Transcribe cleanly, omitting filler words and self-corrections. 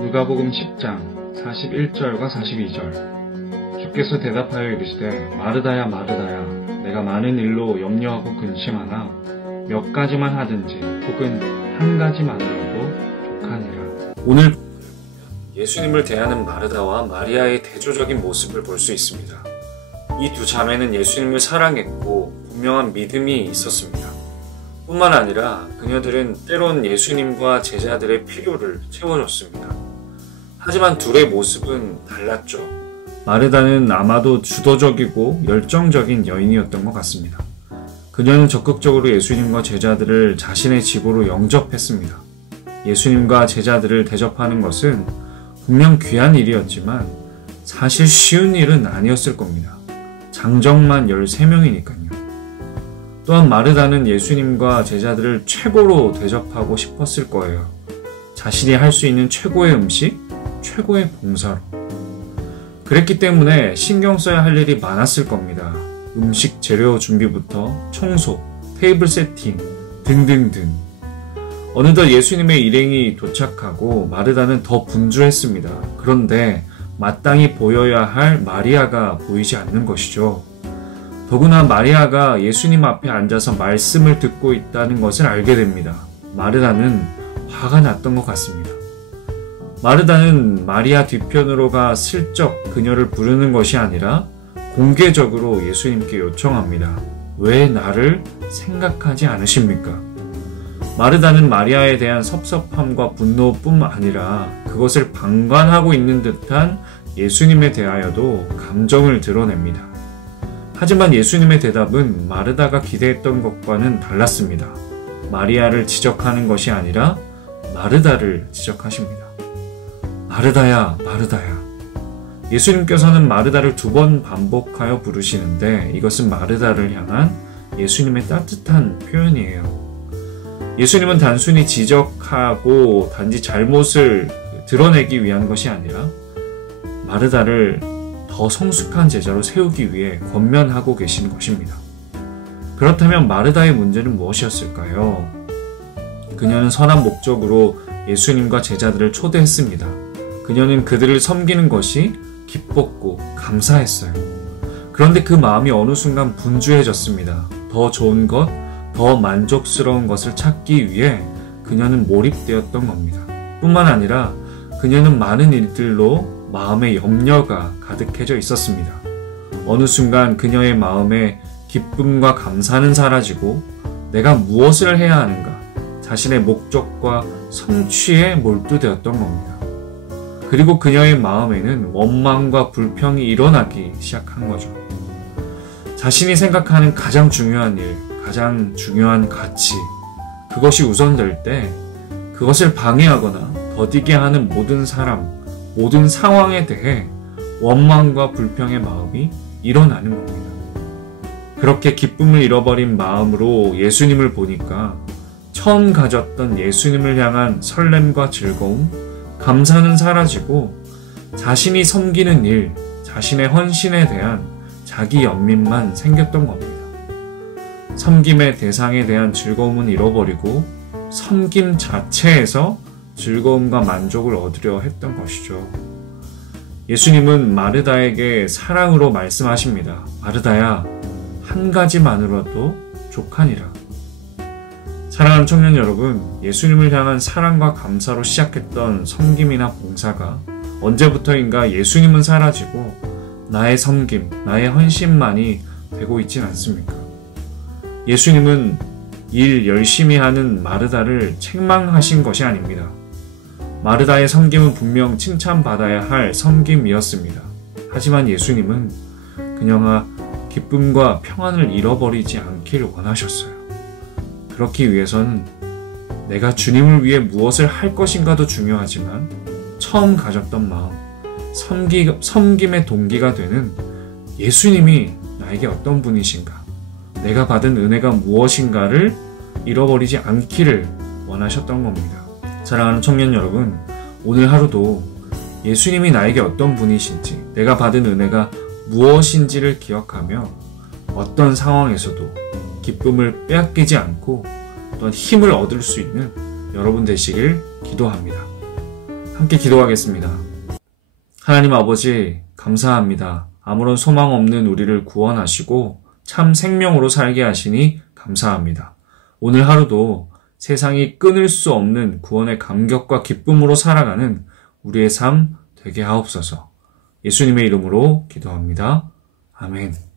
누가복음 10장 41절과 42절. 주께서 대답하여 이르시되 마르다야 마르다야 내가 많은 일로 염려하고 근심하나 몇 가지만 하든지 혹은 한 가지만으로도 족하니라. 오늘 예수님을 대하는 마르다와 마리아의 대조적인 모습을 볼 수 있습니다. 이 두 자매는 예수님을 사랑했고 분명한 믿음이 있었습니다. 뿐만 아니라 그녀들은 때론 예수님과 제자들의 필요를 채워줬습니다. 하지만 둘의 모습은 달랐죠. 마르다는 아마도 주도적이고 열정적인 여인이었던 것 같습니다. 그녀는 적극적으로 예수님과 제자들을 자신의 집으로 영접했습니다. 예수님과 제자들을 대접하는 것은 분명 귀한 일이었지만 사실 쉬운 일은 아니었을 겁니다. 장정만 13명이니까요. 또한 마르다는 예수님과 제자들을 최고로 대접하고 싶었을 거예요. 자신이 할 수 있는 최고의 음식, 최고의 봉사로. 그랬기 때문에 신경 써야 할 일이 많았을 겁니다. 음식 재료 준비부터 청소, 테이블 세팅 등등등. 어느덧 예수님의 일행이 도착하고 마르다는 더 분주했습니다. 그런데 마땅히 보여야 할 마리아가 보이지 않는 것이죠. 더구나 마리아가 예수님 앞에 앉아서 말씀을 듣고 있다는 것을 알게 됩니다. 마르다는 화가 났던 것 같습니다. 마르다는 마리아 뒤편으로 가 슬쩍 그녀를 부르는 것이 아니라 공개적으로 예수님께 요청합니다. 왜 나를 생각하지 않으십니까? 마르다는 마리아에 대한 섭섭함과 분노뿐만 아니라 그것을 방관하고 있는 듯한 예수님에 대하여도 감정을 드러냅니다. 하지만 예수님의 대답은 마르다가 기대했던 것과는 달랐습니다. 마리아를 지적하는 것이 아니라 마르다를 지적하십니다. 마르다야, 마르다야. 예수님께서는 마르다를 2번 반복하여 부르시는데 이것은 마르다를 향한 예수님의 따뜻한 표현이에요. 예수님은 단순히 지적하고 단지 잘못을 드러내기 위한 것이 아니라 마르다를 더 성숙한 제자로 세우기 위해 권면하고 계신 것입니다. 그렇다면 마르다의 문제는 무엇이었을까요? 그녀는 선한 목적으로 예수님과 제자들을 초대했습니다. 그녀는 그들을 섬기는 것이 기뻤고 감사했어요. 그런데 그 마음이 어느 순간 분주해졌습니다. 더 좋은 것, 더 만족스러운 것을 찾기 위해 그녀는 몰입되었던 겁니다. 뿐만 아니라 그녀는 많은 일들로 마음의 염려가 가득해져 있었습니다. 어느 순간 그녀의 마음에 기쁨과 감사는 사라지고 내가 무엇을 해야 하는가, 자신의 목적과 성취에 몰두되었던 겁니다. 그리고 그녀의 마음에는 원망과 불평이 일어나기 시작한 거죠. 자신이 생각하는 가장 중요한 일, 가장 중요한 가치, 그것이 우선될 때 그것을 방해하거나 더디게 하는 모든 사람, 모든 상황에 대해 원망과 불평의 마음이 일어나는 겁니다. 그렇게 기쁨을 잃어버린 마음으로 예수님을 보니까 처음 가졌던 예수님을 향한 설렘과 즐거움, 감사는 사라지고 자신이 섬기는 일, 자신의 헌신에 대한 자기 연민만 생겼던 겁니다. 섬김의 대상에 대한 즐거움은 잃어버리고 섬김 자체에서 즐거움과 만족을 얻으려 했던 것이죠. 예수님은 마르다에게 사랑으로 말씀하십니다. 마르다야, 한 가지만으로도 족하니라. 사랑하는 청년 여러분, 예수님을 향한 사랑과 감사로 시작했던 섬김이나 봉사가 언제부터인가 예수님은 사라지고 나의 섬김, 나의 헌신만이 되고 있진 않습니까? 예수님은 일 열심히 하는 마르다를 책망하신 것이 아닙니다. 마르다의 섬김은 분명 칭찬받아야 할 섬김이었습니다. 하지만 예수님은 그녀가 기쁨과 평안을 잃어버리지 않기를 원하셨어요. 그렇기 위해서는 내가 주님을 위해 무엇을 할 것인가도 중요하지만 처음 가졌던 마음, 섬김의 동기가 되는 예수님이 나에게 어떤 분이신가, 내가 받은 은혜가 무엇인가를 잃어버리지 않기를 원하셨던 겁니다. 사랑하는 청년 여러분, 오늘 하루도 예수님이 나에게 어떤 분이신지, 내가 받은 은혜가 무엇인지를 기억하며 어떤 상황에서도 기쁨을 빼앗기지 않고 또한 힘을 얻을 수 있는 여러분 되시길 기도합니다. 함께 기도하겠습니다. 하나님 아버지, 감사합니다. 아무런 소망 없는 우리를 구원하시고 참 생명으로 살게 하시니 감사합니다. 오늘 하루도 세상이 끊을 수 없는 구원의 감격과 기쁨으로 살아가는 우리의 삶 되게 하옵소서. 예수님의 이름으로 기도합니다. 아멘.